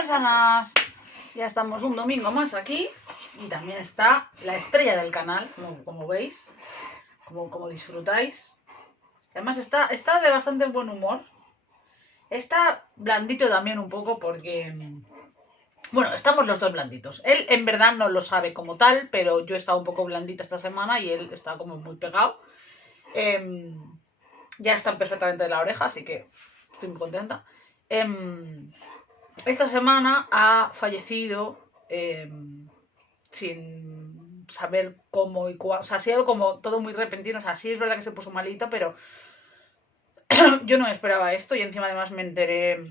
Personas, ya estamos un domingo más aquí y también está la estrella del canal, como veis, como disfrutáis. Además está de bastante buen humor. Está blandito también un poco porque... Bueno, estamos los dos blanditos. Él en verdad no lo sabe como tal, pero yo he estado un poco blandita esta semana y él está como muy pegado. Ya está perfectamente de la oreja, así que estoy muy contenta. Esta semana ha fallecido sin saber cómo y cuándo. O sea, ha sido como todo muy repentino. O sea, sí es verdad que se puso malita, pero yo no esperaba esto y encima además me enteré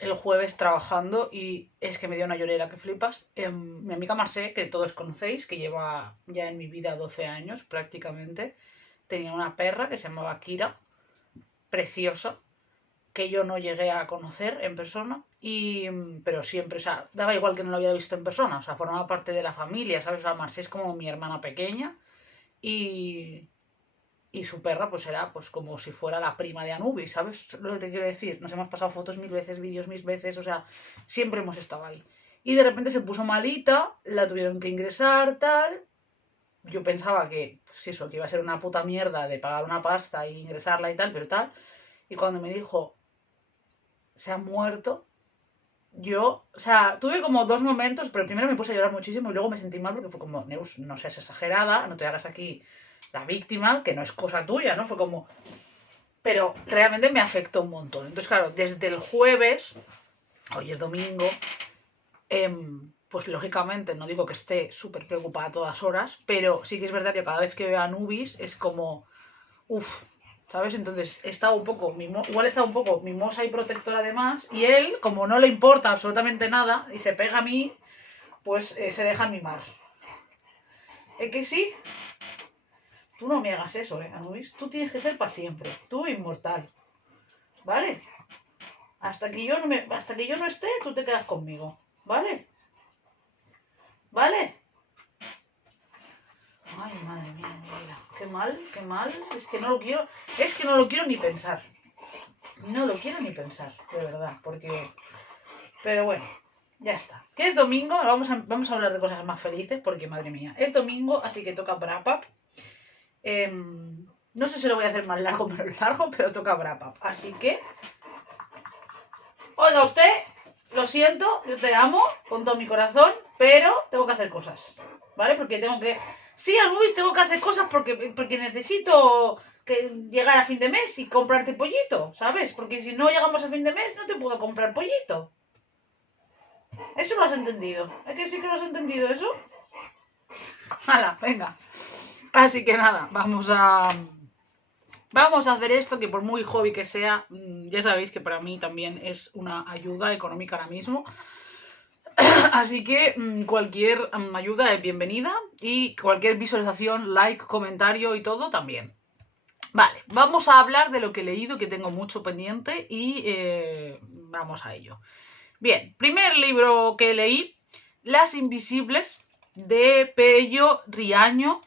el jueves trabajando y es que me dio una llorera que flipas. Mi amiga Marcé, que todos conocéis, que lleva ya en mi vida 12 años prácticamente, tenía una perra que se llamaba Kira, preciosa, que yo no llegué a conocer en persona, pero siempre, o sea, daba igual que no lo hubiera visto en persona, o sea, formaba parte de la familia, ¿sabes? O sea, Marcé es como mi hermana pequeña y su perra pues era pues como si fuera la prima de Anubis, ¿sabes lo que te quiero decir? Nos hemos pasado fotos 1000 veces, vídeos 1000 veces, o sea, siempre hemos estado ahí. Y de repente se puso malita, la tuvieron que ingresar, tal. Yo pensaba que, pues eso, que iba a ser una puta mierda de pagar una pasta e ingresarla y tal, pero tal. Y cuando me dijo, se ha muerto, yo, o sea, tuve como dos momentos, pero primero me puse a llorar muchísimo y luego me sentí mal porque fue como, Neus, no seas exagerada, no te hagas aquí la víctima, que no es cosa tuya, ¿no? Fue como... Pero realmente me afectó un montón. Entonces, claro, desde el jueves, hoy es domingo, pues lógicamente no digo que esté súper preocupada a todas horas, pero sí que es verdad que cada vez que veo a Nubis es como, uff, ¿sabes? Entonces he estado un poco, igual he estado un poco mimosa y protectora además, y él, como no le importa absolutamente nada y se pega a mí, pues se deja mimar. ¿Es que sí? Tú no me hagas eso, Anubis. Tú tienes que ser para siempre. Tú inmortal. ¿Vale? Hasta que yo no esté, tú te quedas conmigo. ¿Vale? ¿Vale? Ay, madre mía, mira. Qué mal, qué mal. Es que no lo quiero. Es que no lo quiero ni pensar. No lo quiero ni pensar, de verdad. Porque. Pero bueno, ya está. Que es domingo. Vamos a hablar de cosas más felices. Porque, madre mía, es domingo, así que toca wrap up. No sé si lo voy a hacer más largo o menos largo, pero toca wrap up. Así que... Oiga usted, lo siento, yo te amo con todo mi corazón, pero tengo que hacer cosas, ¿vale? Porque tengo que... Sí, Anubis, tengo que hacer cosas porque necesito llegar a fin de mes y comprarte pollito, ¿sabes? Porque si no llegamos a fin de mes no te puedo comprar pollito. ¿Eso lo has entendido? ¿Es que sí que lo has entendido eso? Hala, venga. Así que nada, vamos a hacer esto, que por muy hobby que sea, ya sabéis que para mí también es una ayuda económica ahora mismo. Así que cualquier ayuda es bienvenida y cualquier visualización, like, comentario y todo también. Vale, vamos a hablar de lo que he leído, que tengo mucho pendiente y vamos a ello. Bien, primer libro que leí, Las Invisibles, de Pello Riaño.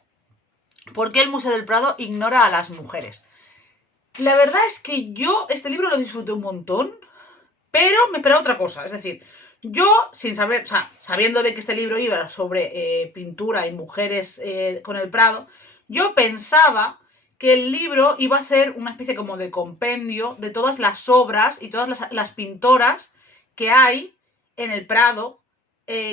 ¿Por qué el Museo del Prado ignora a las mujeres? La verdad es que yo este libro lo disfruté un montón, pero me esperaba otra cosa. Es decir, yo, sin saber, o sea, sabiendo de que este libro iba sobre pintura y mujeres con el Prado, yo pensaba que el libro iba a ser una especie como de compendio de todas las obras y todas las pintoras que hay en el Prado,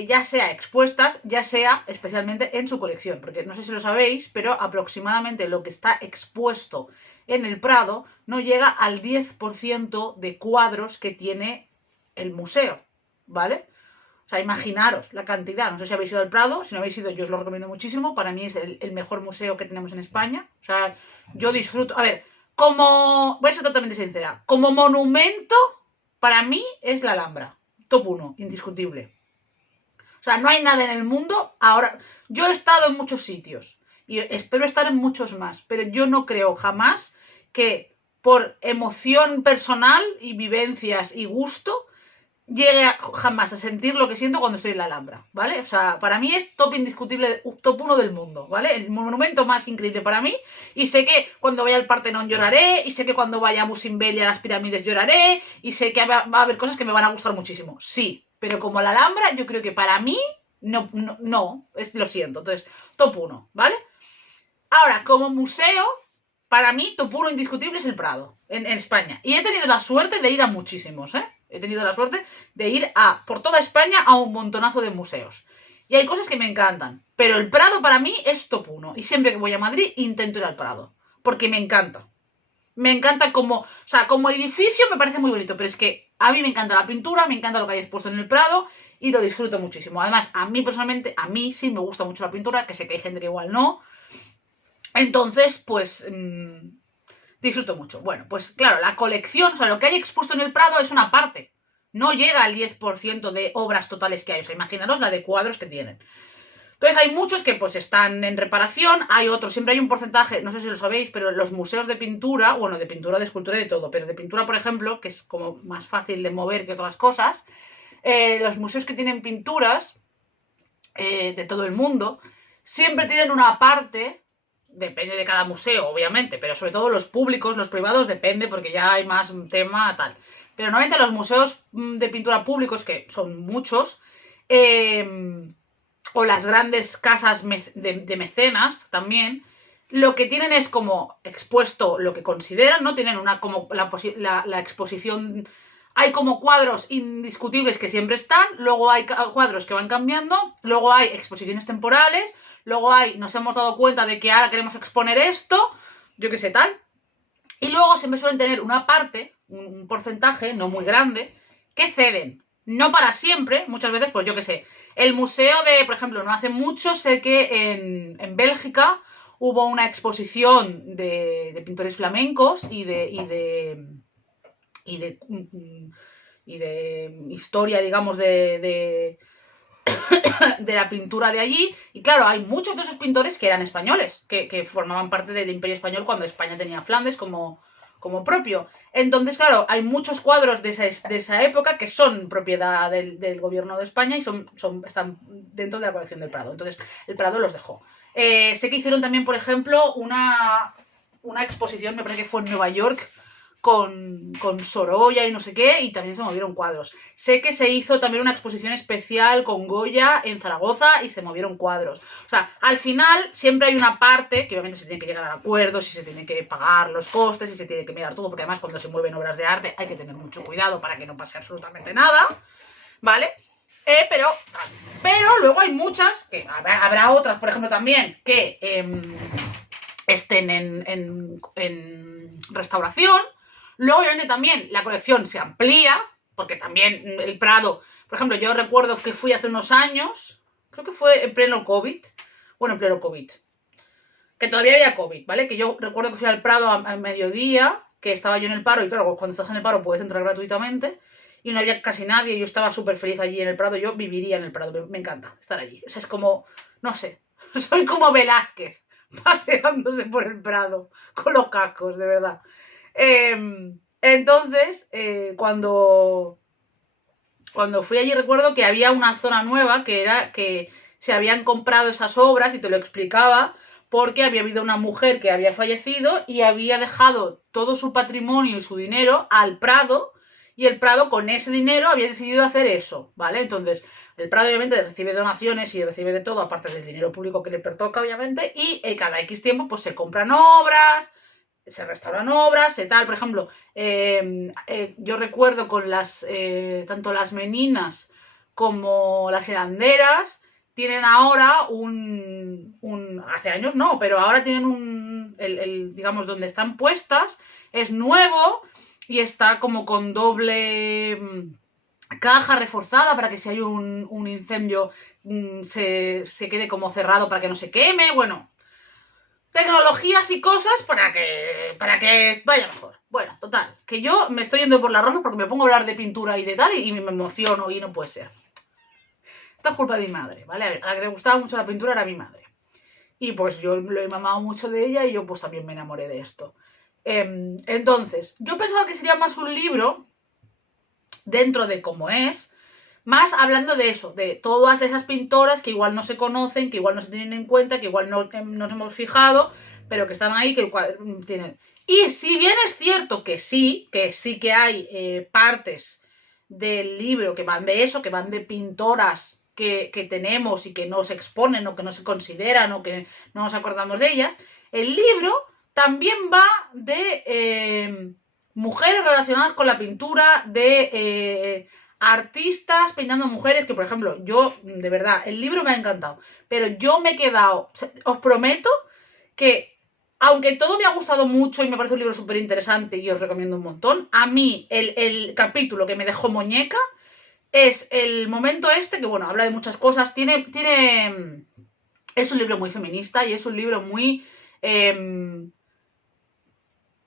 ya sea expuestas, ya sea especialmente en su colección. Porque no sé si lo sabéis, pero aproximadamente lo que está expuesto en el Prado no llega al 10% de cuadros que tiene el museo, ¿vale? O sea, imaginaros la cantidad. No sé si habéis ido al Prado, si no habéis ido yo os lo recomiendo muchísimo. Para mí es el mejor museo que tenemos en España. O sea, yo disfruto... A ver, voy a ser totalmente sincera. Como monumento, para mí es la Alhambra. Top 1, indiscutible. O sea, no hay nada en el mundo ahora... Yo he estado en muchos sitios y espero estar en muchos más, pero yo no creo jamás que por emoción personal y vivencias y gusto llegue jamás a sentir lo que siento cuando estoy en la Alhambra, ¿vale? O sea, para mí es top indiscutible, top 1 del mundo, ¿vale? El monumento más increíble para mí, y sé que cuando vaya al Partenón lloraré, y sé que cuando vaya a Musimbel y a las pirámides lloraré, y sé que va a haber cosas que me van a gustar muchísimo, sí, pero como la Alhambra, yo creo que para mí, no, lo siento, entonces, top 1, ¿vale? Ahora, como museo, para mí, top 1 indiscutible es el Prado, en España. Y he tenido la suerte de ir a muchísimos, ¿eh? He tenido la suerte de ir por toda España a un montonazo de museos. Y hay cosas que me encantan. Pero el Prado para mí es top 1. Y siempre que voy a Madrid intento ir al Prado. Porque me encanta. Me encanta como... O sea, como edificio me parece muy bonito. Pero es que a mí me encanta la pintura, me encanta lo que hay expuesto en el Prado. Y lo disfruto muchísimo. Además, a mí personalmente, a mí sí me gusta mucho la pintura. Que sé que hay gente que igual no. Entonces, pues... disfruto mucho. Bueno, pues claro, la colección, o sea, lo que hay expuesto en el Prado es una parte. No llega al 10% de obras totales que hay. O sea, imaginaros la de cuadros que tienen. Entonces hay muchos que pues están en reparación, hay otros, siempre hay un porcentaje, no sé si lo sabéis, pero los museos de pintura, bueno, de pintura, de escultura y de todo, pero de pintura, por ejemplo, que es como más fácil de mover que otras cosas, los museos que tienen pinturas de todo el mundo, siempre tienen una parte, depende de cada museo, obviamente, pero sobre todo los públicos, los privados, depende porque ya hay más tema tal. Pero normalmente los museos de pintura públicos, que son muchos, o las grandes casas de mecenas también, lo que tienen es como expuesto lo que consideran, ¿no? Tienen una como la exposición. Hay como cuadros indiscutibles que siempre están, luego hay cuadros que van cambiando, luego hay exposiciones temporales, luego nos hemos dado cuenta de que ahora queremos exponer esto, yo qué sé, tal. Y luego siempre suelen tener una parte, un porcentaje, no muy grande, que ceden. No para siempre, muchas veces, pues yo qué sé. El museo de, por ejemplo, no hace mucho, sé que en Bélgica hubo una exposición de pintores flamencos y de historia, digamos, de la pintura de allí. Y claro, hay muchos de esos pintores que eran españoles, que formaban parte del Imperio Español cuando España tenía Flandes como propio. Entonces, claro, hay muchos cuadros de esa época que son propiedad del gobierno de España y están dentro de la colección del Prado. Entonces, el Prado los dejó. Sé que hicieron también, por ejemplo, una exposición, me parece que fue en Nueva York, con Sorolla y no sé qué, y también se movieron cuadros. Sé que se hizo también una exposición especial con Goya en Zaragoza y se movieron cuadros. O sea, al final siempre hay una parte que obviamente se tiene que llegar a acuerdos y se tiene que pagar los costes y se tiene que mirar todo, porque además cuando se mueven obras de arte hay que tener mucho cuidado para que no pase absolutamente nada, ¿vale? Pero luego hay muchas, que habrá otras, por ejemplo, también, que estén en restauración. Luego, obviamente, también la colección se amplía, porque también el Prado, por ejemplo, yo recuerdo que fui hace unos años, creo que fue en pleno COVID, que todavía había COVID, ¿vale? Que yo recuerdo que fui al Prado a mediodía, que estaba yo en el paro, y claro, cuando estás en el paro puedes entrar gratuitamente, y no había casi nadie, yo estaba súper feliz allí en el Prado, yo viviría en el Prado, me encanta estar allí. O sea, es como, no sé, soy como Velázquez, paseándose por el Prado, con los cascos, de verdad. Entonces, cuando fui allí recuerdo que había una zona nueva que era que se habían comprado esas obras, y te lo explicaba, porque había habido una mujer que había fallecido y había dejado todo su patrimonio y su dinero al Prado, y el Prado con ese dinero había decidido hacer eso, ¿vale? Entonces, el Prado obviamente recibe donaciones y recibe de todo, aparte del dinero público que le pertoca, obviamente, y cada X tiempo pues se compran obras, se restauran obras y tal. Por ejemplo, yo recuerdo con tanto las meninas como las hilanderas tienen ahora hace años no, pero ahora tienen digamos, donde están puestas es nuevo y está como con doble caja reforzada para que si hay un incendio se quede como cerrado para que no se queme. Bueno, tecnologías y cosas para que vaya mejor. Bueno, total, que yo me estoy yendo por las ramas porque me pongo a hablar de pintura y de tal y me emociono y no puede ser. Esto es culpa de mi madre, ¿vale? A la que le gustaba mucho la pintura era mi madre. Y pues yo lo he mamado mucho de ella y yo pues también me enamoré de esto. Entonces, yo pensaba que sería más un libro dentro de cómo es, más hablando de eso, de todas esas pintoras que igual no se conocen, que igual no se tienen en cuenta, que igual no nos hemos fijado, pero que están ahí, que igual tienen... Y si bien es cierto que sí que hay partes del libro que van de eso, que van de pintoras que tenemos y que no se exponen o que no se consideran o que no nos acordamos de ellas, el libro también va de mujeres relacionadas con la pintura, de artistas peinando mujeres, que por ejemplo, yo, de verdad, el libro me ha encantado, pero yo me he quedado, os prometo que aunque todo me ha gustado mucho y me parece un libro súper interesante y os recomiendo un montón, a mí el capítulo que me dejó muñeca es el momento este, que bueno, habla de muchas cosas, es un libro muy feminista y es un libro muy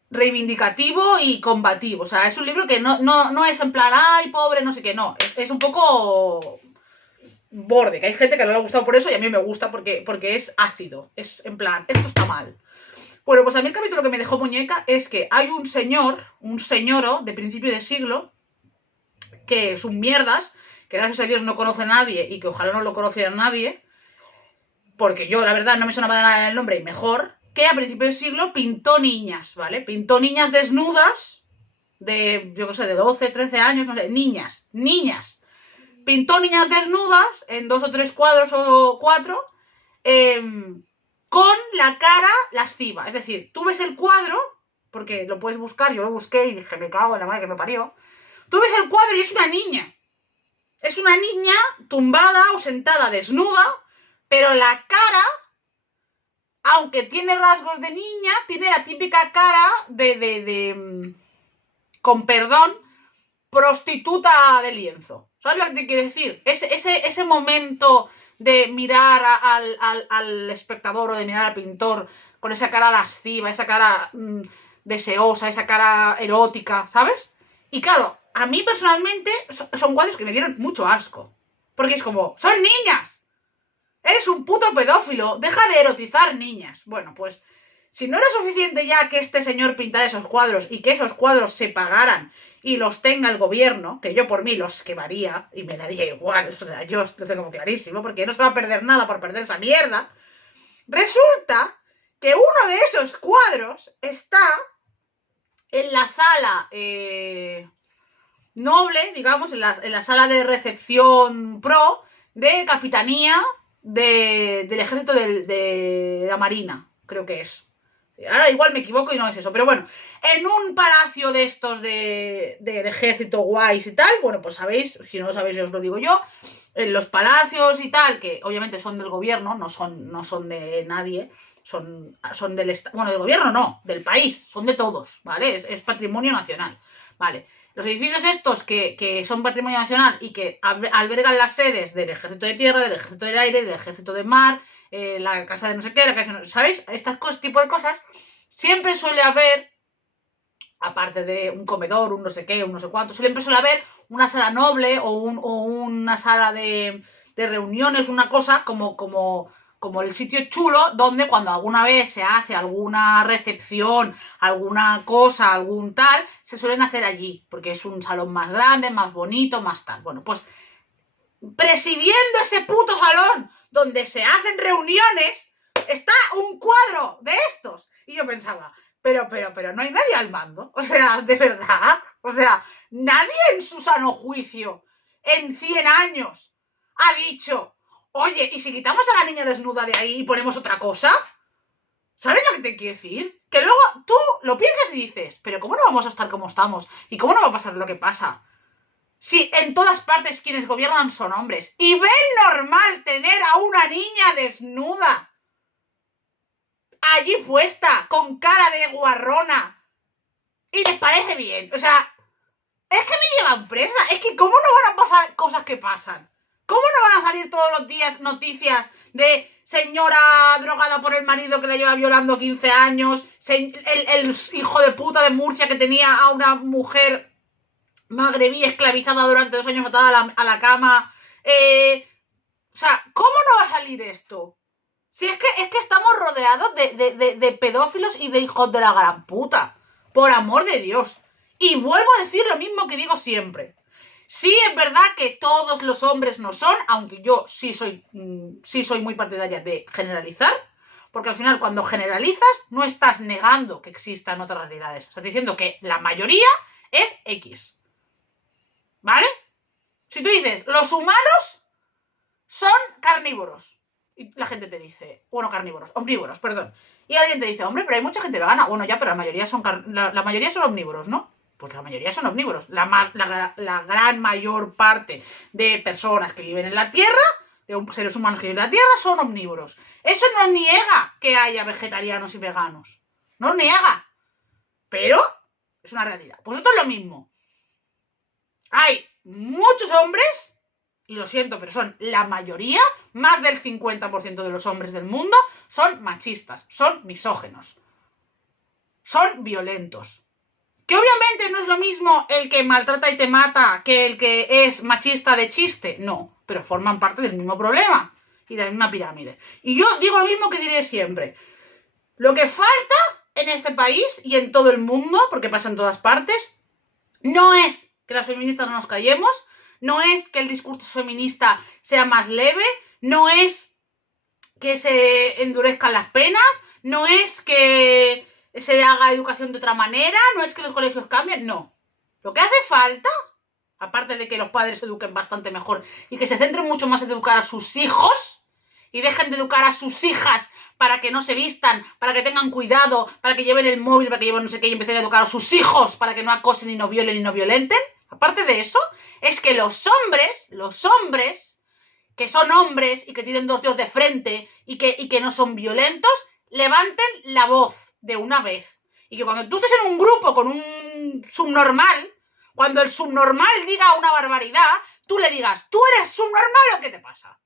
reivindicativo y combativo. O sea, es un libro que no es en plan, ay, pobre, no sé qué, no. Es un poco borde, que hay gente que no le ha gustado por eso y a mí me gusta porque es ácido. Es en plan, esto está mal. Bueno, pues a mí el capítulo que me dejó muñeca es que hay un señoro de principio de siglo, que es un mierdas, que gracias a Dios no conoce a nadie y que ojalá no lo conociera nadie, porque yo la verdad no me sonaba de nada el nombre y mejor, que a principio de siglo pintó niñas, ¿vale? Pintó niñas desnudas de, yo qué sé, de 12, 13 años, no sé, niñas. Pintó niñas desnudas en 2 o 3 cuadros o 4, con la cara lasciva. Es decir, tú ves el cuadro, porque lo puedes buscar, yo lo busqué y dije, me cago en la madre que me parió. Tú ves el cuadro y es una niña. Es una niña tumbada o sentada desnuda, pero la cara, aunque tiene rasgos de niña, tiene la típica cara de con perdón, prostituta de lienzo. ¿Sabes lo que te quiero decir? Ese momento de mirar al espectador o de mirar al pintor con esa cara lasciva, esa cara deseosa, esa cara erótica, ¿sabes? Y claro, a mí personalmente son cuadros que me dieron mucho asco. Porque es como, ¡son niñas! Eres un puto pedófilo, deja de erotizar niñas. Bueno, pues, si no era suficiente ya que este señor pintara esos cuadros y que esos cuadros se pagaran y los tenga el gobierno, que yo por mí los quemaría y me daría igual, o sea, yo lo tengo clarísimo, porque no se va a perder nada por perder esa mierda, resulta que uno de esos cuadros está en la sala noble, digamos, en la sala de recepción pro de capitanía del ejército de la marina, creo que es. Ahora igual me equivoco y no es eso, pero bueno, en un palacio de estos del ejército guays y tal, bueno, pues sabéis, si no lo sabéis yo os lo digo yo, en los palacios y tal, que obviamente son del gobierno, no son de nadie, son del Estado, bueno, del gobierno no, del país, son de todos, ¿vale? Es patrimonio nacional, ¿vale? Los edificios estos que son patrimonio nacional y que albergan las sedes del ejército de tierra, del ejército del aire, del ejército de mar, la casa de no sé qué, la casa de no, ¿sabéis? Tipo de cosas, siempre suele haber, aparte de un comedor, un no sé qué, un no sé cuánto, siempre suele haber una sala noble o una sala de reuniones, una cosa como el sitio chulo donde cuando alguna vez se hace alguna recepción, alguna cosa, algún tal, se suelen hacer allí, porque es un salón más grande, más bonito, más tal. Bueno, pues presidiendo ese puto salón donde se hacen reuniones, está un cuadro de estos. Y yo pensaba, pero no hay nadie al mando. O sea, de verdad. O sea, nadie en su sano juicio, en 100 años, ha dicho, oye, ¿y si quitamos a la niña desnuda de ahí y ponemos otra cosa? ¿Sabes lo que te quiero decir? Que luego tú lo piensas y dices, pero ¿cómo no vamos a estar como estamos? ¿Y cómo no va a pasar lo que pasa? Si en todas partes quienes gobiernan son hombres y ven normal tener a una niña desnuda allí puesta, con cara de guarrona, y les parece bien. O sea, es que me llevan presa. Es que ¿cómo no van a pasar cosas que pasan? ¿Cómo no van a salir todos los días noticias de señora drogada por el marido que la lleva violando 15 años, el hijo de puta de Murcia que tenía a una mujer magrebí esclavizada durante 2 años atada a la cama? O sea, ¿cómo no va a salir esto? Si es que estamos rodeados de pedófilos y de hijos de la gran puta. Por amor de Dios. Y vuelvo a decir lo mismo que digo siempre. Sí es verdad que todos los hombres no son, aunque yo sí soy muy partidaria de generalizar, porque al final cuando generalizas no estás negando que existan otras realidades. Estás diciendo que la mayoría es X. ¿Vale? Si tú dices, los humanos son carnívoros, y la gente te dice, bueno, omnívoros, perdón. Y alguien te dice, hombre, pero hay mucha gente vegana. Bueno, ya, pero la mayoría son omnívoros, ¿no? Pues la mayoría son omnívoros. La gran mayor parte de personas que viven en la Tierra, de seres humanos que viven en la Tierra, son omnívoros. Eso no niega que haya vegetarianos y veganos. No niega. Pero es una realidad. Pues esto es lo mismo. Hay muchos hombres, y lo siento, pero son la mayoría, más del 50% de los hombres del mundo, son machistas, son misógenos, son violentos. Que obviamente no es lo mismo el que maltrata y te mata que el que es machista de chiste, no, pero forman parte del mismo problema y de la misma pirámide. Y yo digo lo mismo que diré siempre. Lo que falta en este país y en todo el mundo, porque pasa en todas partes, no es que las feministas no nos callemos, no es que el discurso feminista sea más leve, no es que se endurezcan las penas, no es que se haga educación de otra manera, no es que los colegios cambien, no. Lo que hace falta, aparte de que los padres eduquen bastante mejor y que se centren mucho más en educar a sus hijos y dejen de educar a sus hijas para que no se vistan, para que tengan cuidado, para que lleven el móvil, para que lleven no sé qué y empiecen a educar a sus hijos para que no acosen y no violen y no violenten. Aparte de eso, es que los hombres, que son hombres y que tienen dos dedos de frente y que no son violentos, levanten la voz de una vez. Y que cuando tú estés en un grupo con un subnormal, cuando el subnormal diga una barbaridad, tú le digas, ¿tú eres subnormal o qué te pasa?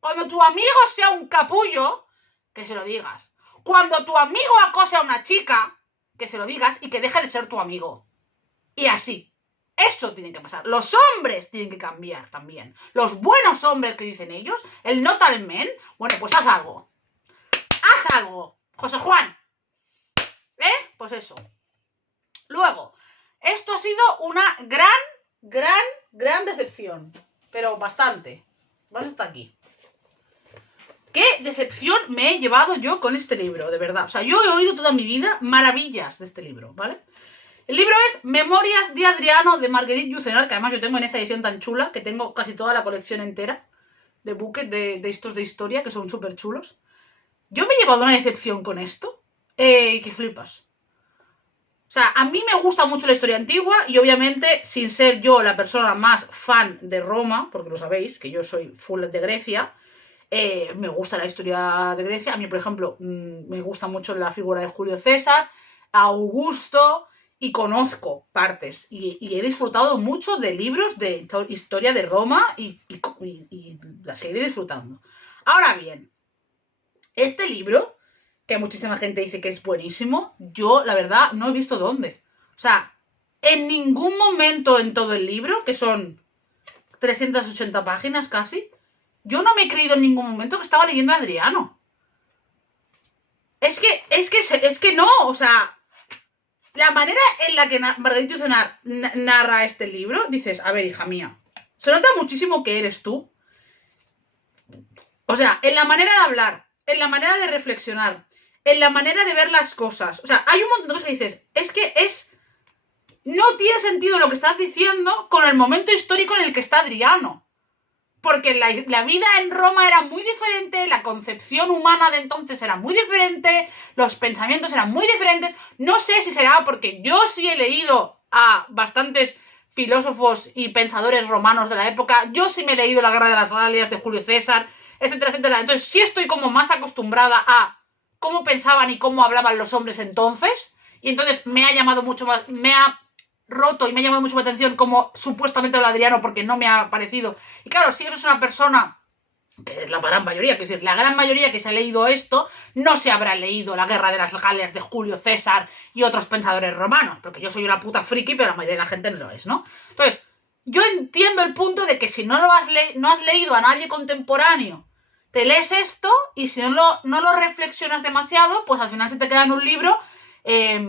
Cuando tu amigo sea un capullo, que se lo digas. Cuando tu amigo acose a una chica, que se lo digas y que deje de ser tu amigo. Y así. Eso tiene que pasar. Los hombres tienen que cambiar también. Los buenos hombres que dicen ellos, el not all men, bueno, pues haz algo. Haz algo, José Juan. Pues eso. Luego, esto ha sido una gran decepción. Pero bastante. Vas hasta aquí. ¿Qué decepción me he llevado yo con este libro, de verdad? O sea, yo he oído toda mi vida maravillas de este libro, ¿vale? El libro es Memorias de Adriano de Marguerite Yourcenar, que además yo tengo en esa edición tan chula, que tengo casi toda la colección entera de buques de estos de historia, que son súper chulos. Yo me he llevado una decepción con esto, que flipas. O sea, a mí me gusta mucho la historia antigua y obviamente, sin ser yo la persona más fan de Roma, porque lo sabéis, que yo soy full de Grecia, me gusta la historia de Grecia. A mí, por ejemplo, me gusta mucho la figura de Julio César, Augusto, y conozco partes. Y he disfrutado mucho de libros de historia de Roma y la seguiré disfrutando. Ahora bien, este libro, que muchísima gente dice que es buenísimo, yo, la verdad, no he visto dónde. O sea, en ningún momento en todo el libro, que son 380 páginas casi, yo no me he creído en ningún momento que estaba leyendo a Adriano. Es que no, o sea, la manera en la que Marguerite Yourcenar narra este libro, dices, a ver, hija mía, se nota muchísimo que eres tú. O sea, en la manera de hablar, en la manera de reflexionar, en la manera de ver las cosas. O sea, hay un montón de cosas que dices, no tiene sentido lo que estás diciendo con el momento histórico en el que está Adriano. Porque la vida en Roma era muy diferente, la concepción humana de entonces era muy diferente, los pensamientos eran muy diferentes. No sé si será porque yo sí he leído a bastantes filósofos y pensadores romanos de la época, yo sí me he leído La Guerra de las Galias de Julio César, etcétera, etcétera. Entonces sí estoy como más acostumbrada a cómo pensaban y cómo hablaban los hombres entonces, y entonces me ha llamado mucho más, me ha roto y me ha llamado mucho la atención como supuestamente habla Adriano, porque no me ha parecido. Y claro, si eres una persona, que es la gran mayoría, que es decir, la gran mayoría que se ha leído esto, no se habrá leído La Guerra de las Galias de Julio César y otros pensadores romanos, porque yo soy una puta friki, pero la mayoría de la gente no lo es, ¿no? Entonces, yo entiendo el punto de que si no has leído a nadie contemporáneo, te lees esto y si no lo reflexionas demasiado, pues al final se te queda en un libro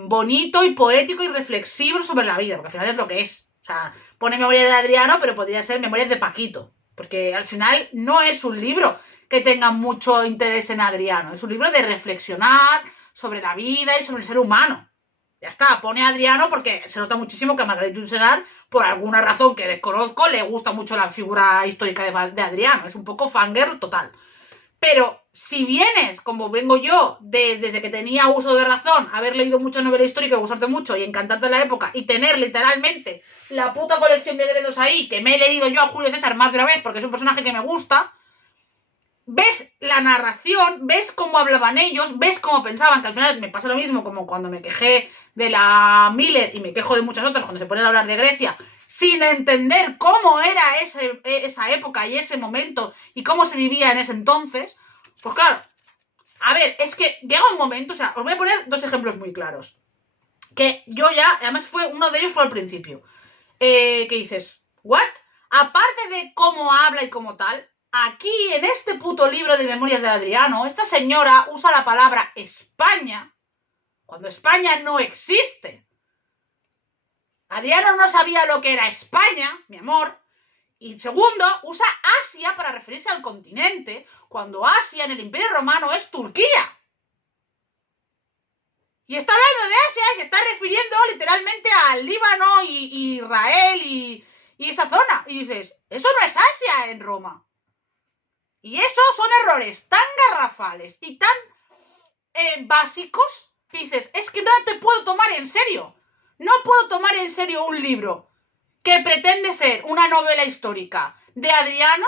bonito y poético y reflexivo sobre la vida, porque al final es lo que es. O sea, pone Memorias de Adriano, pero podría ser Memorias de Paquito. Porque al final no es un libro que tenga mucho interés en Adriano. Es un libro de reflexionar sobre la vida y sobre el ser humano. Ya está, pone a Adriano porque se nota muchísimo que a Marguerite Yourcenar, por alguna razón que desconozco, le gusta mucho la figura histórica de Adriano. Es un poco fangirl total. Pero si vienes, como vengo yo, desde que tenía uso de razón, haber leído mucha novela histórica, gustarte mucho y encantarte la época, y tener literalmente la puta colección de Gredos ahí, que me he leído yo a Julio César más de una vez porque es un personaje que me gusta, ves la narración, ves cómo hablaban ellos, ves cómo pensaban, que al final me pasa lo mismo como cuando me quejé de la Miller y me quejo de muchas otras cuando se ponen a hablar de Grecia, sin entender cómo era esa época y ese momento y cómo se vivía en ese entonces. Pues claro, a ver, es que llega un momento, o sea, os voy a poner 2 ejemplos muy claros. Que yo ya, además uno de ellos fue al principio. Que dices, ¿what? Aparte de cómo habla y cómo tal, aquí en este puto libro de Memorias de Adriano, esta señora usa la palabra España cuando España no existe. Adriano no sabía lo que era España, mi amor. Y segundo, usa Asia para referirse al continente, cuando Asia en el Imperio Romano es Turquía. Y está hablando de Asia y se está refiriendo literalmente al Líbano y Israel y esa zona. Y dices, eso no es Asia en Roma. Y esos son errores tan garrafales y tan básicos que dices, es que no te puedo tomar en serio. No puedo tomar en serio un libro que pretende ser una novela histórica de Adriano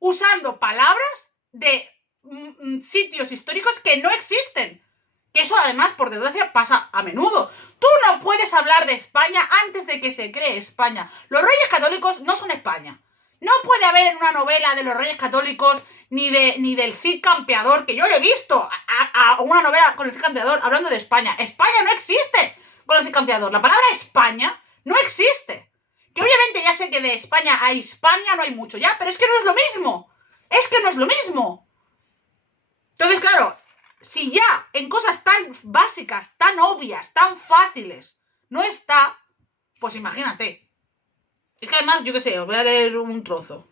usando palabras de sitios históricos que no existen. Que eso además, por desgracia, pasa a menudo. Tú no puedes hablar de España antes de que se cree España. Los Reyes Católicos no son España. No puede haber en una novela de los Reyes Católicos ni del Cid Campeador, que yo lo he visto, a una novela con el Cid Campeador hablando de España. España no existe con el Cid Campeador. La palabra España no existe. Que obviamente ya sé que de España a Hispania no hay mucho ya, pero es que no es lo mismo. Es que no es lo mismo. Entonces, claro, si ya en cosas tan básicas, tan obvias, tan fáciles, no está, pues imagínate. Es que además, yo qué sé, os voy a leer un trozo.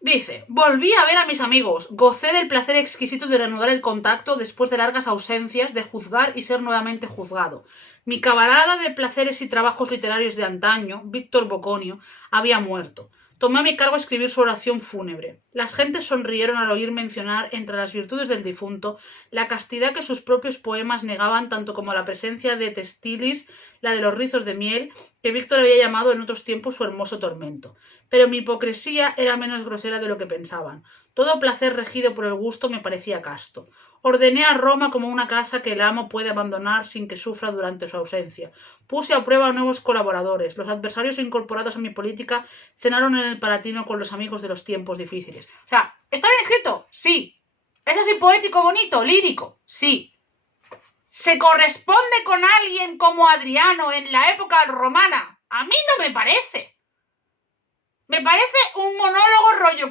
Dice, volví a ver a mis amigos, gocé del placer exquisito de reanudar el contacto después de largas ausencias, de juzgar y ser nuevamente juzgado. Mi camarada de placeres y trabajos literarios de antaño, Víctor Boconio, había muerto. Tomé a mi cargo escribir su oración fúnebre. Las gentes sonrieron al oír mencionar, entre las virtudes del difunto, la castidad que sus propios poemas negaban, tanto como la presencia de Textilis, la de los rizos de miel, que Víctor había llamado en otros tiempos su hermoso tormento. Pero mi hipocresía era menos grosera de lo que pensaban. Todo placer regido por el gusto me parecía casto. Ordené a Roma como una casa que el amo puede abandonar sin que sufra durante su ausencia. Puse a prueba a nuevos colaboradores. Los adversarios incorporados a mi política cenaron en el Palatino con los amigos de los tiempos difíciles. O sea, ¿está bien escrito? Sí. ¿Es así poético, bonito, lírico? Sí. ¿Se corresponde con alguien como Adriano en la época romana? A mí no me parece. Me parece un monólogo rollo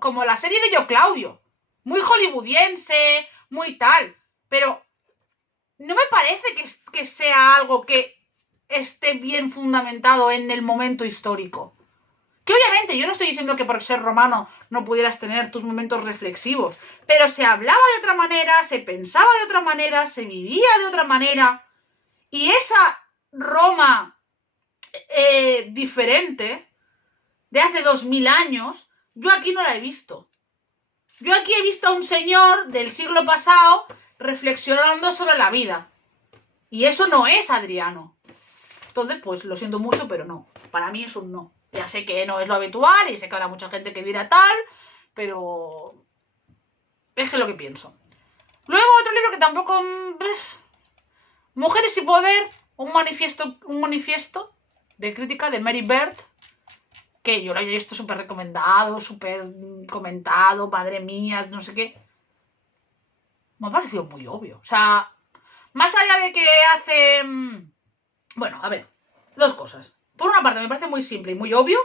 como la serie de Yo Claudio. Muy hollywoodiense, muy tal. Pero no me parece que sea algo que esté bien fundamentado en el momento histórico. Que obviamente yo no estoy diciendo que por ser romano no pudieras tener tus momentos reflexivos, pero se hablaba de otra manera, se pensaba de otra manera, se vivía de otra manera. Y esa Roma diferente, de hace 2000 años, yo aquí no la he visto. Yo aquí he visto a un señor del siglo pasado reflexionando sobre la vida. Y eso no es Adriano. Entonces, pues lo siento mucho, pero no. Para mí es un no. Ya sé que no es lo habitual y sé que habrá mucha gente que dirá tal, pero es que es lo que pienso. Luego otro libro que tampoco... Mujeres y Poder, un manifiesto de crítica de Mary Beard, que yo lo había visto súper recomendado, súper comentado, madre mía, no sé qué. Me ha parecido muy obvio. O sea, más allá de que hace... Bueno, a ver, 2 cosas. Por una parte me parece muy simple y muy obvio.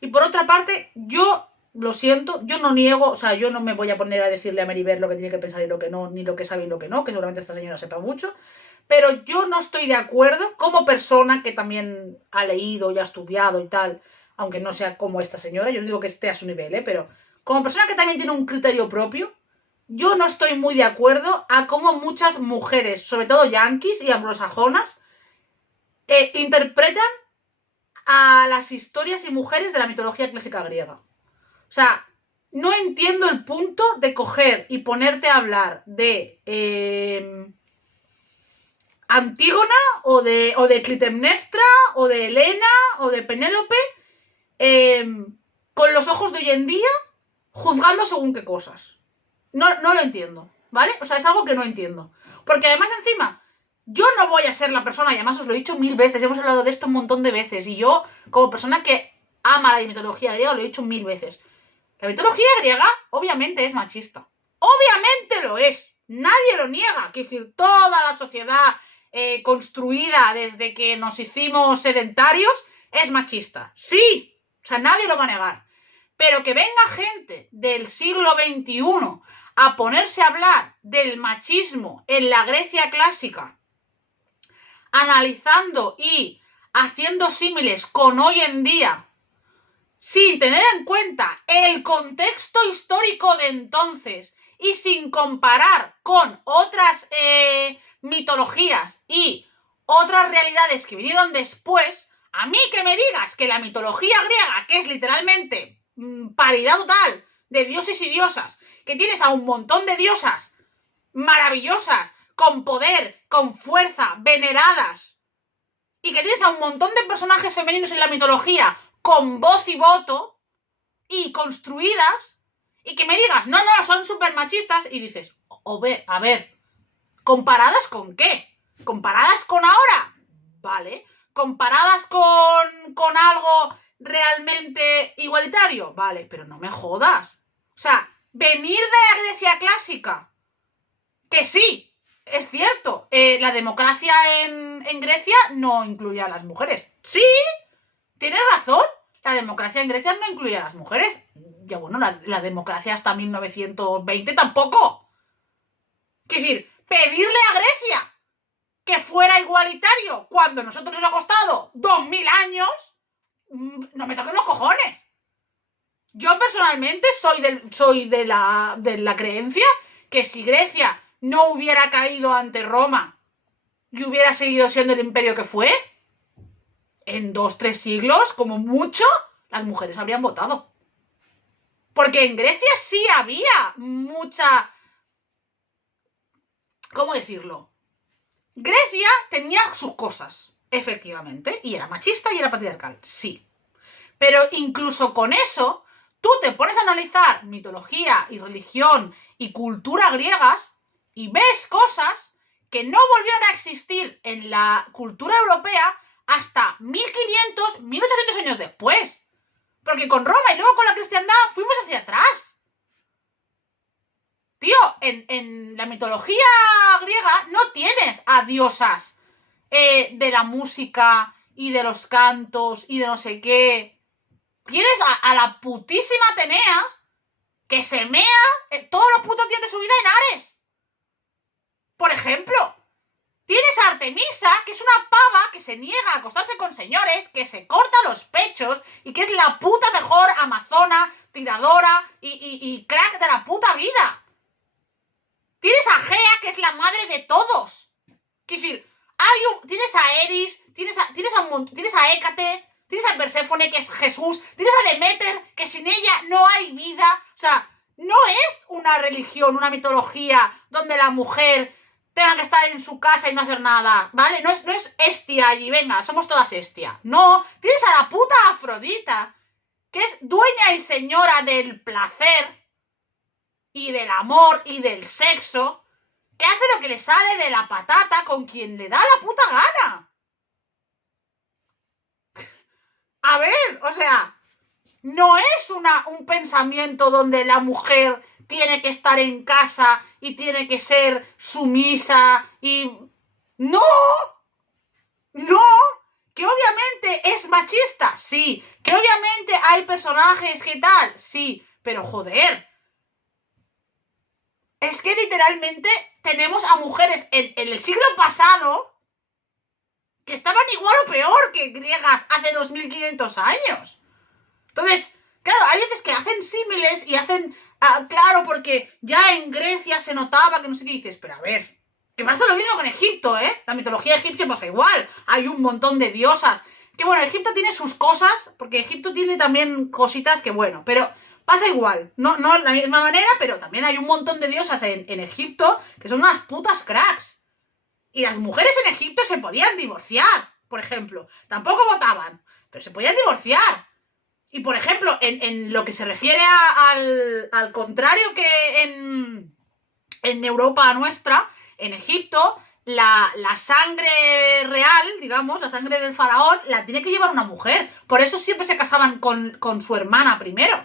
Y por otra parte, yo lo siento, yo no niego, o sea, yo no me voy a poner a decirle a Mary Beard lo que tiene que pensar y lo que no, ni lo que sabe y lo que no, que seguramente esta señora sepa mucho. pero yo no estoy de acuerdo como persona que también ha leído y ha estudiado y tal, aunque no sea como esta señora, yo no digo que esté a su nivel, pero como persona que también tiene un criterio propio, yo no estoy muy de acuerdo a cómo muchas mujeres, sobre todo yanquis y anglosajonas, interpretan a las historias y mujeres de la mitología clásica griega. O sea, no entiendo el punto de coger y ponerte a hablar de Antígona o de Clitemnestra o de Helena o de Penélope con los ojos de hoy en día juzgando según qué cosas. No lo entiendo, ¿vale? O sea, es algo que no entiendo. Porque además encima, yo no voy a ser la persona, y además os lo he dicho 1000 veces, hemos hablado de esto un montón de veces, y yo, como persona que ama la mitología griega, lo he dicho 1000 veces. La mitología griega, obviamente, es machista. Obviamente lo es. Nadie lo niega. Quiero decir, toda la sociedad construida desde que nos hicimos sedentarios es machista. Sí. O sea, nadie lo va a negar. Pero que venga gente del siglo XXI a ponerse a hablar del machismo en la Grecia clásica, analizando y haciendo símiles con hoy en día, sin tener en cuenta el contexto histórico de entonces y sin comparar con otras mitologías y otras realidades que vinieron después, a mí que me digas que la mitología griega, que es literalmente paridad total de dioses y diosas, que tienes a un montón de diosas maravillosas, con poder, con fuerza, veneradas, y que tienes a un montón de personajes femeninos en la mitología con voz y voto y construidas, y que me digas, no, son súper machistas, y dices, a ver, ¿comparadas con qué? ¿Comparadas con ahora? Vale. ¿Comparadas con algo realmente igualitario? Vale, pero no me jodas. O sea, venir de la Grecia clásica, que sí, es cierto, la democracia en Grecia no incluía a las mujeres. Sí, tienes razón, la democracia en Grecia no incluía a las mujeres. Ya bueno, la democracia hasta 1920 tampoco. Quiero decir, pedirle a Grecia que fuera igualitario cuando a nosotros nos ha costado 2000 años, no me toquen los cojones. Yo personalmente soy de la creencia que si Grecia no hubiera caído ante Roma y hubiera seguido siendo el imperio que fue, en 2-3 siglos, como mucho, las mujeres habrían votado. Porque en Grecia sí había mucha... ¿Cómo decirlo? Grecia tenía sus cosas, efectivamente, y era machista y era patriarcal, sí. Pero incluso con eso, tú te pones a analizar mitología y religión y cultura griegas y ves cosas que no volvieron a existir en la cultura europea hasta 1500, 1800 años después. Porque con Roma y luego con la cristiandad fuimos hacia atrás. Tío, en la mitología griega no tienes a diosas de la música y de los cantos y de no sé qué. Tienes a la putísima Atenea que se mea todos los putos días de su vida en Ares. Por ejemplo, tienes a Artemisa, que es una pava que se niega a acostarse con señores, que se corta los pechos y que es la puta mejor amazona, tiradora y crack de la puta vida. Tienes a Gea, que es la madre de todos. Quiero decir, tienes a Eris, tienes a Hécate, tienes a Perséfone, que es Jesús, tienes a Deméter, que sin ella no hay vida. O sea, no es una religión, una mitología donde la mujer tenga que estar en su casa y no hacer nada, ¿vale? No es Hestia allí, venga, somos todas Hestia. No, tienes a la puta Afrodita, que es dueña y señora del placer y del amor y del sexo, que hace lo que le sale de la patata con quien le da la puta gana. A ver, o sea, no es un pensamiento donde la mujer tiene que estar en casa y tiene que ser sumisa y... ¡No! ¡No! Que obviamente es machista, sí. Que obviamente hay personajes que tal, sí. Pero joder, Es que literalmente tenemos a mujeres en el siglo pasado que estaban igual o peor que griegas hace 2500 años. Entonces, claro, hay veces que hacen símiles y hacen... claro, porque ya en Grecia se notaba que no sé qué dices, pero a ver, que pasa lo mismo con Egipto, ¿eh? La mitología egipcia pasa igual. Hay un montón de diosas. Que bueno, Egipto tiene sus cosas, porque Egipto tiene también cositas que bueno, pero pasa igual. No de la misma manera, pero también hay un montón de diosas en Egipto que son unas putas cracks. Y las mujeres en Egipto se podían divorciar, por ejemplo. Tampoco votaban, pero se podían divorciar. Y por ejemplo, en lo que se refiere al contrario que en Europa nuestra, en Egipto, la sangre real, digamos, la sangre del faraón, la tiene que llevar una mujer. Por eso siempre se casaban con su hermana primero.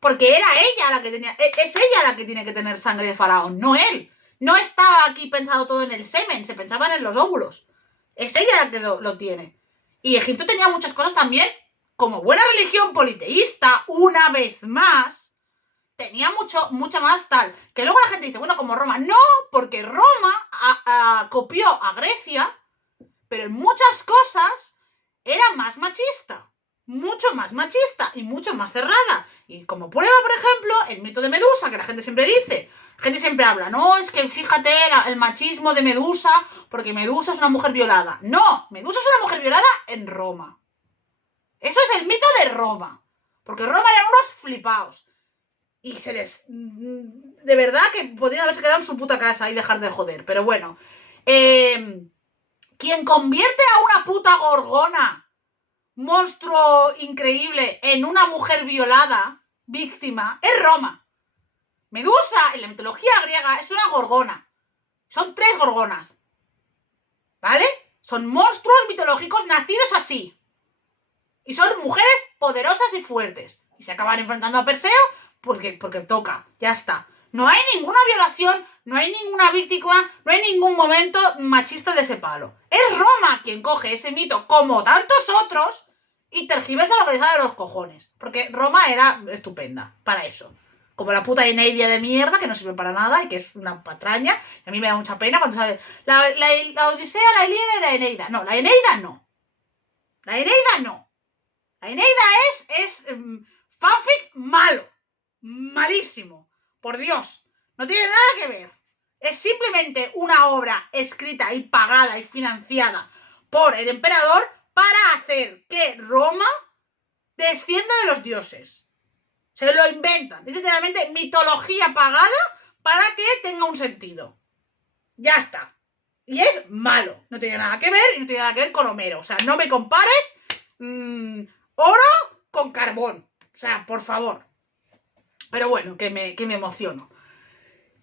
Porque era ella la que tenía... Es ella la que tiene que tener sangre de faraón, no él. No estaba aquí pensado todo en el semen, se pensaban en los óvulos. Es ella la que lo tiene. Y Egipto tenía muchas cosas también, como buena religión politeísta, una vez más, tenía mucho más tal. Que luego la gente dice, bueno, como Roma. No, porque Roma copió a Grecia, pero en muchas cosas era más machista. Mucho más machista y mucho más cerrada. Y como prueba, por ejemplo, el mito de Medusa, que la gente siempre dice... La gente siempre habla, no, es que fíjate el machismo de Medusa, porque Medusa es una mujer violada. No, Medusa es una mujer violada en Roma. Eso es el mito de Roma. Porque Roma eran unos flipaos. Y se les... De verdad que podrían haberse quedado en su puta casa y dejar de joder. Pero bueno. Quien convierte a una puta gorgona, monstruo increíble, en una mujer violada, víctima, es Roma. Medusa, en la mitología griega, es una gorgona. Son 3 gorgonas. ¿Vale? Son monstruos mitológicos nacidos así. Y son mujeres poderosas y fuertes. Y se acaban enfrentando a Perseo porque toca. Ya está. No hay ninguna violación, no hay ninguna víctima, no hay ningún momento machista de ese palo. Es Roma quien coge ese mito, como tantos otros, y tergiversa lo que les sale de los cojones. Porque Roma era estupenda para eso. Como la puta Eneida de mierda, que no sirve para nada y que es una patraña. Y a mí me da mucha pena cuando sale la Odisea, la Ilíada y la Eneida. No, la Eneida no. La Eneida no. La Eneida es fanfic malo. Malísimo. Por Dios. No tiene nada que ver. Es simplemente una obra escrita y pagada y financiada por el emperador para hacer que Roma descienda de los dioses. Se lo inventan. Es literalmente mitología pagada para que tenga un sentido. Ya está. Y es malo. No tiene nada que ver y no tiene nada que ver con Homero. O sea, no me compares oro con carbón. O sea, por favor. Pero bueno, que me emociono.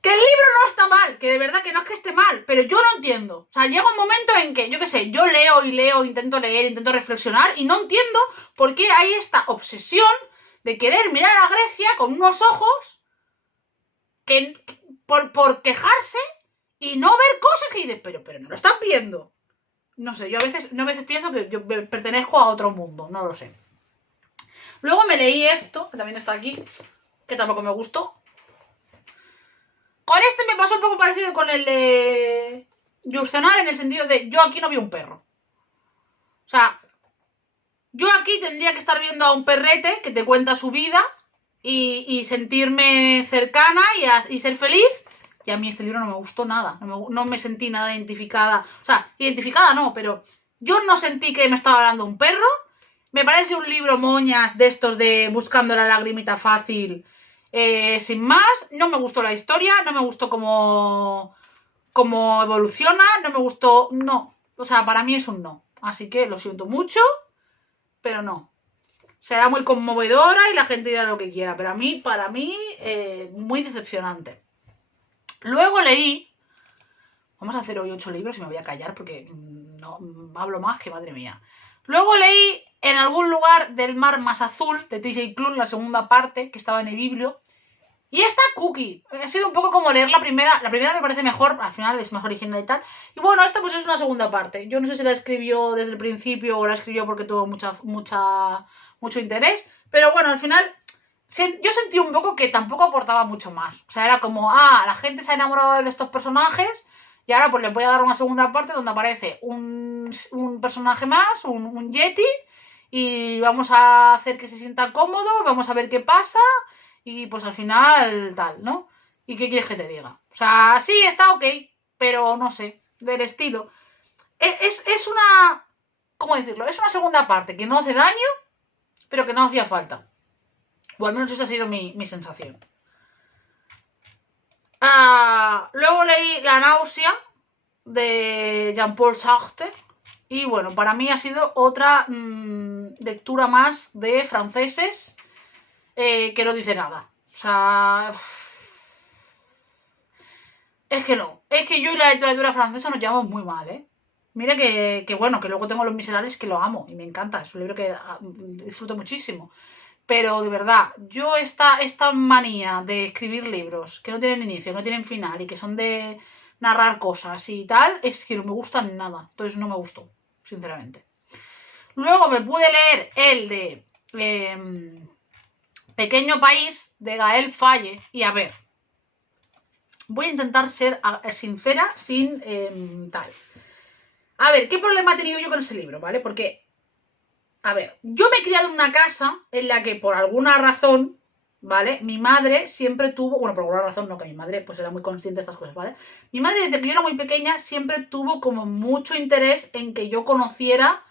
Que el libro no está mal, que de verdad que no es que esté mal, pero yo no entiendo. O sea, llega un momento en que, yo qué sé, yo leo y leo, intento leer, intento reflexionar y no entiendo por qué hay esta obsesión de querer mirar a Grecia con unos ojos por quejarse y no ver cosas que dices, pero no lo están viendo. No sé, yo a veces pienso que yo pertenezco a otro mundo, no lo sé. Luego me leí esto, que también está aquí, que tampoco me gustó. Con este me pasó un poco parecido con el de Yurcenar, en el sentido de yo aquí no vi un perro. O sea, yo aquí tendría que estar viendo a un perrete que te cuenta su vida y sentirme cercana y ser feliz. Y a mí este libro no me gustó nada. No me sentí nada identificada. O sea, identificada no, pero yo no sentí que me estaba hablando un perro. Me parece un libro moñas de estos de buscando la lagrimita fácil. Sin más, no me gustó la historia, no me gustó cómo evoluciona, no me gustó, no. O sea, para mí es un no. Así que lo siento mucho, pero no. Será muy conmovedora y la gente dirá lo que quiera, pero para mí, muy decepcionante. Luego leí, vamos a hacer hoy 8 libros y me voy a callar porque no hablo más que madre mía. Luego leí En algún lugar del mar más azul de TJ Klune, la segunda parte, que estaba en el biblio. Y esta cookie. Ha sido un poco como leer la primera. La primera me parece mejor, al final es más original y tal. Y bueno, esta pues es una segunda parte. Yo no sé si la escribió desde el principio o la escribió porque tuvo mucho interés. Pero bueno, al final yo sentí un poco que tampoco aportaba mucho más. O sea, era como, la gente se ha enamorado de estos personajes y ahora pues les voy a dar una segunda parte donde aparece un personaje más, un Yeti, y vamos a hacer que se sientan cómodos, vamos a ver qué pasa y pues al final tal, ¿no? ¿Y qué quieres que te diga? O sea, sí, está ok, pero no sé, del estilo. Es una... ¿Cómo decirlo? Es una segunda parte que no hace daño, pero que no hacía falta. O al menos esa ha sido mi sensación. Luego leí La náusea de Jean-Paul Sartre. Y bueno, para mí ha sido otra lectura más de franceses que no dice nada. O sea... Es que no. Es que yo y la literatura francesa nos llevamos muy mal, ¿eh? Mira que bueno, que luego tengo Los Miserables que lo amo y me encanta. Es un libro que disfruto muchísimo. Pero de verdad, yo esta manía de escribir libros que no tienen inicio, que no tienen final y que son de narrar cosas y tal, es que no me gustan nada. Entonces no me gustó, sinceramente. Luego me pude leer el de Pequeño País de Gaël Faye. Y a ver, voy a intentar ser sincera sin tal. A ver, ¿qué problema he tenido yo con este libro, ¿vale? Porque a ver, yo me he criado en una casa en la que por alguna razón, ¿vale? Mi madre siempre tuvo, bueno, por alguna razón no, que mi madre pues era muy consciente de estas cosas, ¿vale? Mi madre desde que yo era muy pequeña siempre tuvo como mucho interés en que yo conociera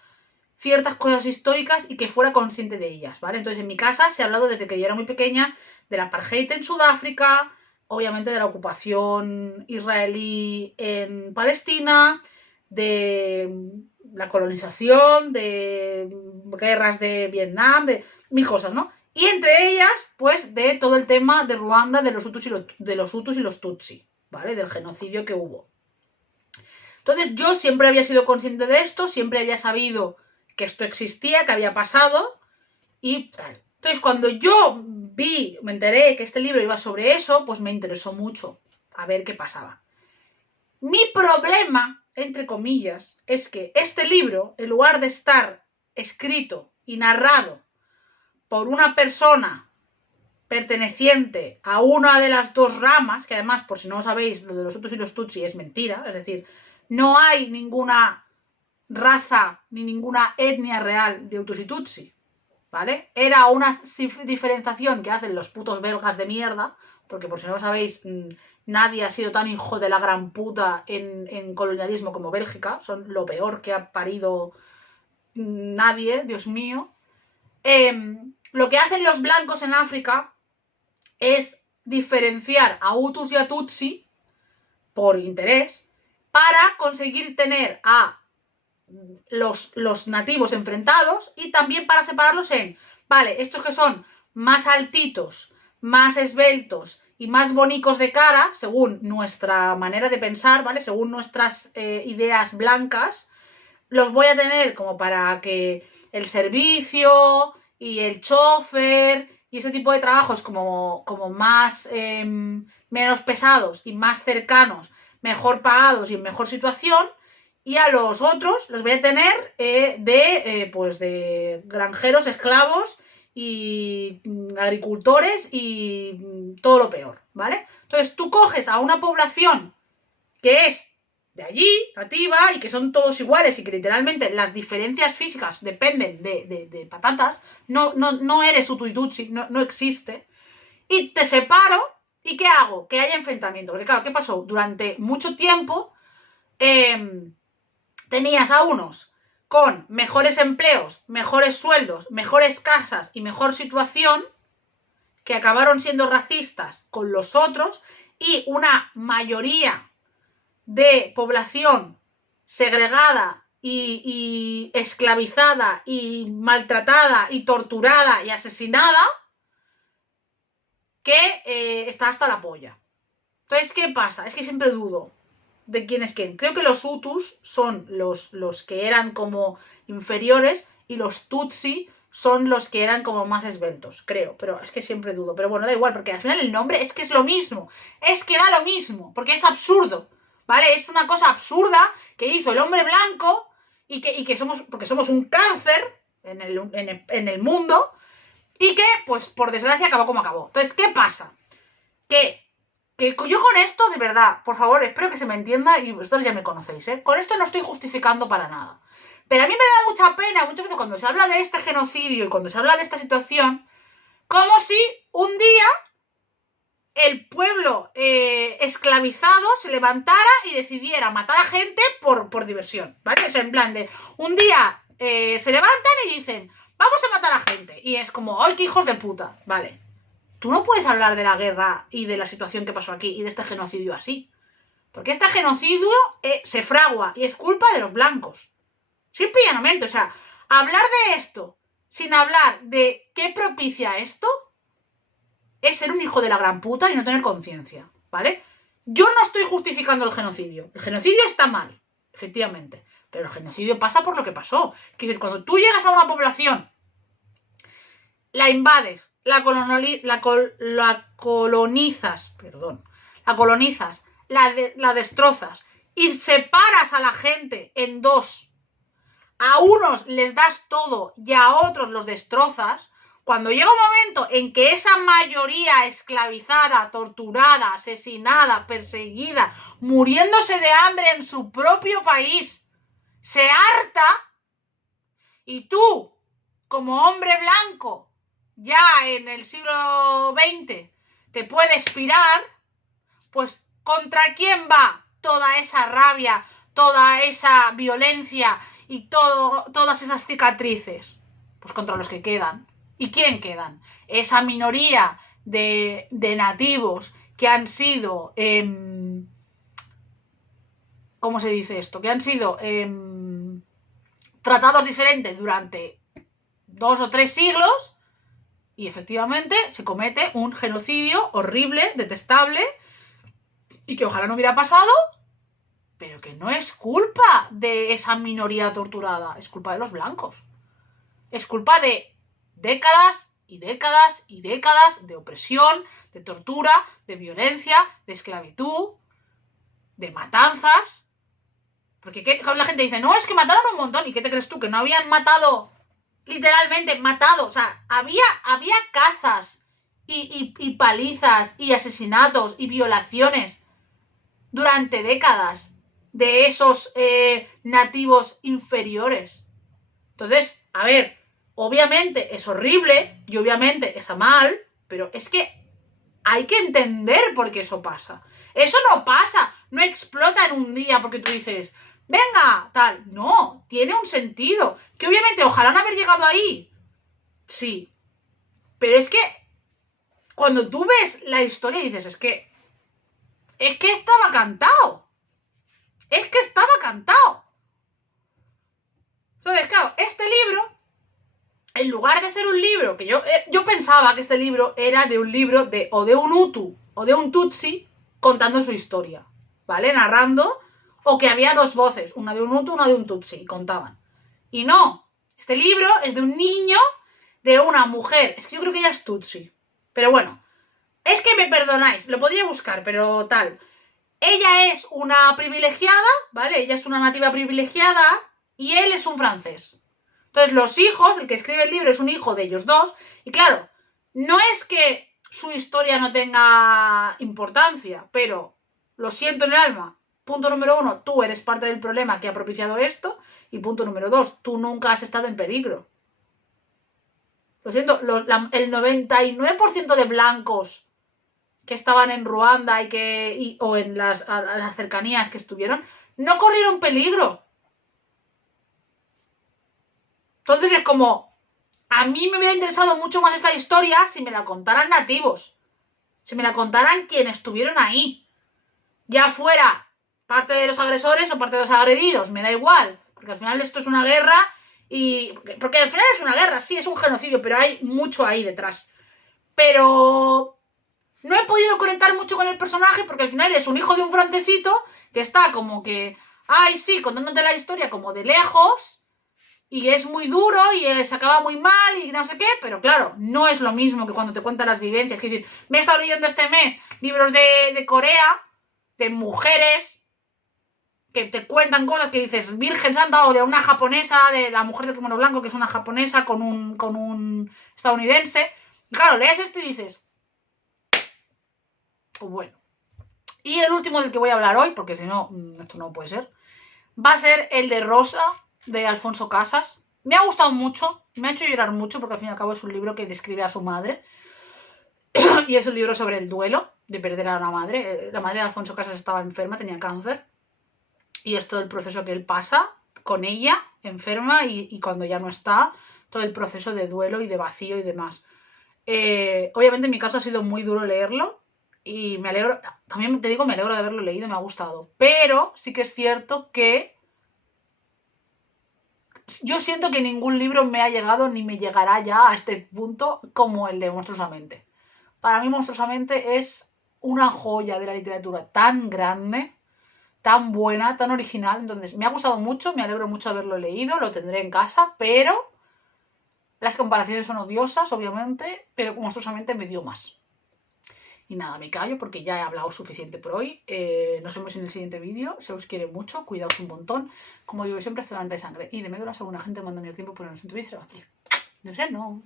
ciertas cosas históricas y que fuera consciente de ellas, ¿vale? Entonces en mi casa se ha hablado desde que yo era muy pequeña del apartheid en Sudáfrica, obviamente de la ocupación israelí en Palestina, de la colonización, de guerras de Vietnam, de mil cosas, ¿no? Y entre ellas, pues, de todo el tema de Ruanda, de los Hutus y los Tutsi, ¿vale? Del genocidio que hubo. Entonces, yo siempre había sido consciente de esto, siempre había sabido que esto existía, que había pasado y tal. Entonces, cuando yo me enteré que este libro iba sobre eso, pues me interesó mucho a ver qué pasaba. Mi problema, entre comillas, es que este libro, en lugar de estar escrito y narrado por una persona perteneciente a una de las dos ramas, que además, por si no lo sabéis, lo de los Hutus y los Tutsi es mentira, es decir, no hay ninguna raza ni ninguna etnia real de Hutus y Tutsi, ¿vale? Era una diferenciación que hacen los putos belgas de mierda, porque por si no lo sabéis, nadie ha sido tan hijo de la gran puta en colonialismo como Bélgica, son lo peor que ha parido nadie, Dios mío. Lo que hacen los blancos en África es diferenciar a Hutus y a Tutsi por interés para conseguir tener a los nativos enfrentados y también para separarlos en, vale, estos que son más altitos, más esbeltos y más bonicos de cara, según nuestra manera de pensar, ¿vale? Según nuestras ideas blancas, los voy a tener como para que el servicio y el chofer y ese tipo de trabajos como más menos pesados y más cercanos, mejor pagados y en mejor situación. Y a los otros los voy a tener pues de granjeros, esclavos y agricultores y todo lo peor, ¿vale? Entonces tú coges a una población que es de allí, nativa, y que son todos iguales y que literalmente las diferencias físicas dependen de patatas, no eres Hutu y Tutsi, no existe, y te separo, ¿y qué hago? Que haya enfrentamiento. Porque claro, ¿qué pasó? Durante mucho tiempo tenías a unos con mejores empleos, mejores sueldos, mejores casas y mejor situación, que acabaron siendo racistas con los otros, y una mayoría de población segregada y esclavizada y maltratada y torturada y asesinada, que está hasta la polla. Entonces, ¿qué pasa? Es que siempre dudo de quién es quién. Creo que los Hutus son los que eran como inferiores y los Tutsi son los que eran como más esbeltos, creo, pero es que siempre dudo. Pero bueno, da igual, porque al final el nombre es que es lo mismo, es que da lo mismo, porque es absurdo, ¿vale? Es una cosa absurda que hizo el hombre blanco y que somos, porque somos un cáncer en el mundo, Y que, pues, por desgracia, acabó como acabó. Entonces, ¿qué pasa? Que yo con esto, de verdad, por favor, espero que se me entienda y vosotros ya me conocéis, ¿eh? Con esto no estoy justificando para nada. Pero a mí me da mucha pena, muchas veces cuando se habla de este genocidio y cuando se habla de esta situación, como si un día el pueblo esclavizado se levantara y decidiera matar a gente por diversión, ¿vale? O sea, en plan de, un día se levantan y dicen, vamos a matar a gente. Y es como, ¡ay, qué hijos de puta! Vale. Tú no puedes hablar de la guerra y de la situación que pasó aquí y de este genocidio así. Porque este genocidio se fragua y es culpa de los blancos. Simple y llanamente. O sea, hablar de esto sin hablar de qué propicia esto es ser un hijo de la gran puta y no tener conciencia, ¿vale? Yo no estoy justificando el genocidio. El genocidio está mal, efectivamente. Pero el genocidio pasa por lo que pasó. Es decir, cuando tú llegas a una población, la invades, la colonizas, la destrozas y separas a la gente en dos. A unos les das todo y a otros los destrozas. Cuando llega un momento en que esa mayoría esclavizada, torturada, asesinada, perseguida, muriéndose de hambre en su propio país, se harta y tú, como hombre blanco, ya en el siglo XX, te puedes pirar, pues ¿contra quién va toda esa rabia, toda esa violencia y todas esas cicatrices? Pues contra los que quedan. ¿Y quién quedan? Esa minoría de nativos que han sido, ¿cómo se dice esto? Que han sido tratados diferentes durante 2 o 3 siglos y efectivamente se comete un genocidio horrible, detestable y que ojalá no hubiera pasado, pero que no es culpa de esa minoría torturada, es culpa de los blancos. Es culpa de décadas y décadas y décadas de opresión, de tortura, de violencia, de esclavitud, de matanzas. Porque la gente dice, no, es que mataron un montón. ¿Y qué te crees tú? Que no habían matado, literalmente matado. O sea, había cazas y palizas y asesinatos y violaciones durante décadas de esos nativos inferiores. Entonces, a ver, obviamente es horrible y obviamente está mal, pero es que hay que entender por qué eso pasa. Eso no pasa, no explota en un día porque tú dices, venga, tal. No, tiene un sentido. Que obviamente ojalá no haber llegado ahí. Sí. Pero es que cuando tú ves la historia dices, es que estaba cantado. Es que estaba cantado. Entonces, claro, este libro, en lugar de ser un libro, que yo pensaba que este libro era de un libro o de un Hutu o de un Tutsi contando su historia, ¿vale? Narrando, o que había 2 voces, una de un Hutu, una de un Tutsi, y contaban. Y no, este libro es de un niño, de una mujer, es que yo creo que ella es Tutsi, pero bueno, es que me perdonáis, lo podría buscar, pero tal. Ella es una privilegiada, ¿vale? Ella es una nativa privilegiada y él es un francés. Entonces los hijos, el que escribe el libro es un hijo de ellos dos, y claro, no es que su historia no tenga importancia, pero lo siento en el alma. Punto número 1, tú eres parte del problema que ha propiciado esto, y punto número 2, tú nunca has estado en peligro. Lo siento, el 99% de blancos que estaban en Ruanda o en las cercanías que estuvieron, no corrieron peligro. Entonces es como, a mí me hubiera interesado mucho más esta historia si me la contaran nativos, si me la contaran quienes estuvieron ahí, ya fuera parte de los agresores o parte de los agredidos, me da igual, porque al final esto es una guerra porque al final es una guerra, sí, es un genocidio, pero hay mucho ahí detrás. Pero no he podido conectar mucho con el personaje porque al final es un hijo de un francesito que está como que, ay, sí, contándote la historia como de lejos y es muy duro y se acaba muy mal y no sé qué, pero claro, no es lo mismo que cuando te cuentan las vivencias. Es decir, me he estado leyendo este mes libros de Corea, de mujeres que te cuentan cosas que dices, Virgen Santa, o de una japonesa, de la mujer del kimono blanco, que es una japonesa con un estadounidense. Y claro, lees esto y dices, pues bueno. Y el último del que voy a hablar hoy, porque si no, esto no puede ser, va a ser el de Rosa, de Alfonso Casas. Me ha gustado mucho, me ha hecho llorar mucho, porque al fin y al cabo es un libro que describe a su madre. Y es un libro sobre el duelo de perder a la madre. La madre de Alfonso Casas estaba enferma, tenía cáncer. Y es todo el proceso que él pasa con ella, enferma, y cuando ya no está, todo el proceso de duelo y de vacío y demás. Obviamente en mi caso ha sido muy duro leerlo. Y me alegro, también te digo, me alegro de haberlo leído, me ha gustado. Pero sí que es cierto que yo siento que ningún libro me ha llegado ni me llegará ya a este punto como el de Monstruosamente. Para mí Monstruosamente es una joya de la literatura tan grande, tan buena, tan original. Entonces me ha gustado mucho, me alegro mucho de haberlo leído, lo tendré en casa, pero las comparaciones son odiosas, obviamente, pero Monstruosamente me dio más. Y nada, me callo porque ya he hablado suficiente por hoy. Nos vemos en el siguiente vídeo. Se os quiere mucho, cuidaos un montón. Como digo siempre, estoy delante de sangre. Y de medio la segunda gente manda mi tiempo, pero no se tuviese vacío. No sé, no.